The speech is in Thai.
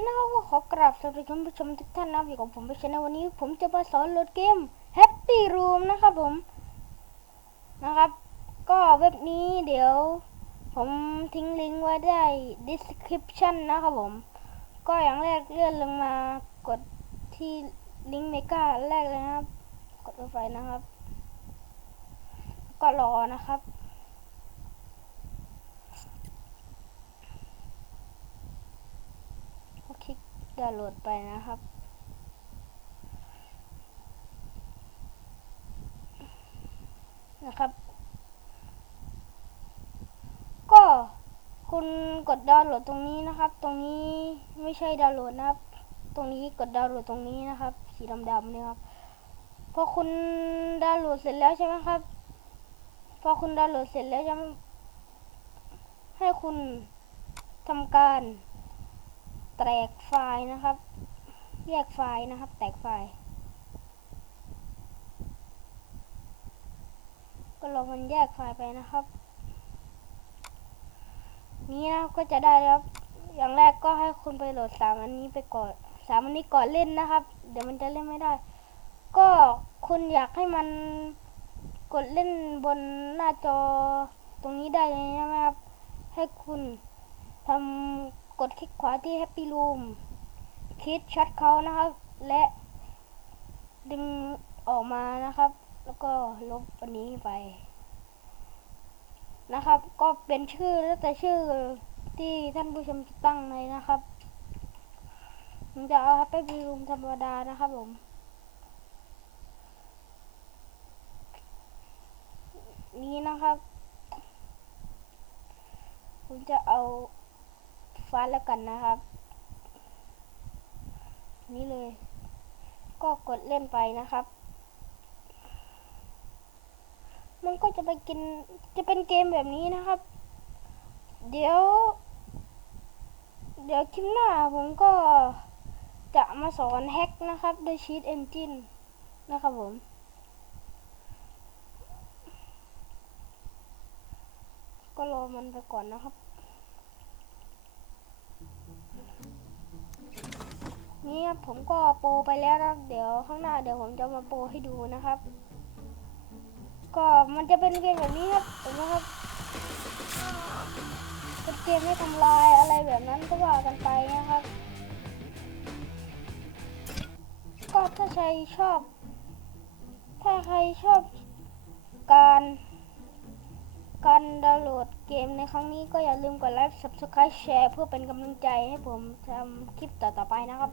นะครับก็ขอกราบสวัสดีคุณผู้ชมทุกท่านนะครับอยู่กับผมไปชนะวันนี้ ผมจะมาสอนโหลดเกม Happy Room นะครับผมนะครับ ก็เว็บนี้เดี๋ยว ผมทิ้งลิงก์ไว้ได้ description นะครับผม ก็อย่างแรกเลื่อนลงมากดที่ลิงก์เมกาแรกเลยนะครับ กดลงไปนะครับ ก็รอนะครับ ก็ คลิกดาวโหลดไปนะครับ นะครับ ก็คุณกดดาวน์โหลดตรงนี้นะครับ ตรงนี้ไม่ใช่ดาวน์โหลดนะครับ ตรงนี้กดดาวน์โหลดตรงนี้นะครับ สีดำๆเนี่ยครับพอคุณดาวน์โหลดเสร็จแล้วใช่ไหมครับ พอคุณดาวน์โหลดเสร็จแล้วจะให้คุณทำการ แตกไฟล์นะครับ แยกไฟล์นะครับ แตกไฟล์ก็ลองมันแยกไฟล์ไปนะครับ นี้นะก็จะได้แล้วอย่างแรกก็ให้คุณไปโหลดสามอันนี้ไปก่อนสามอันนี้ก่อนเล่นนะครับ เดี๋ยวมันจะเล่นไม่ได้ ก็คุณอยากให้มันกดเล่นบนหน้าจอตรงนี้ได้เลยใช่ไหมครับ ให้คุณทำ ดคลิกขวาที่ Happy Room คลิกชัดเขานะครับ และดึงออกมานะครับ แล้วก็ลบอันนี้ไป นะครับ ก็เป็นชื่อแล้วแต่ชื่อที่ท่านผู้ชมจะตั้งเลยนะครับผมจะเอา Happy Room ธรรมดานะครับผม นี้นะครับ ผมจะเอา ฟ้าแล้วกันนะครับ นี่เลย ก็กดเล่นไปนะครับ มันก็จะไปกินจะเป็นเกมแบบนี้นะครับ เดี๋ยว เดี๋ยวคลิปหน้าผมก็จะมาสอนแฮกนะครับโดยชีตเอนจินนะครับผมก็รอมันไปก่อนนะครับ นี่ครับ ผมก็โปรไปแล้วนะเดี๋ยวข้างหน้าเดี๋ยวผมจะมาโปรให้ดูนะครับ ก็มันจะเป็นเกมแบบนี้ครับเห็นไหมครับเป็นเกมให้ทำลายอะไรแบบนั้นก็ว่ากันไปนะครับ ก็ถ้าใครชอบ ถ้าใครชอบการการดาวน์โหลดเกมในครั้งนี้ก็อย่าลืมกดไลค์ subscribe แชร์เพื่อเป็นกำลังใจให้ผมทำคลิปต่อๆไปนะครับ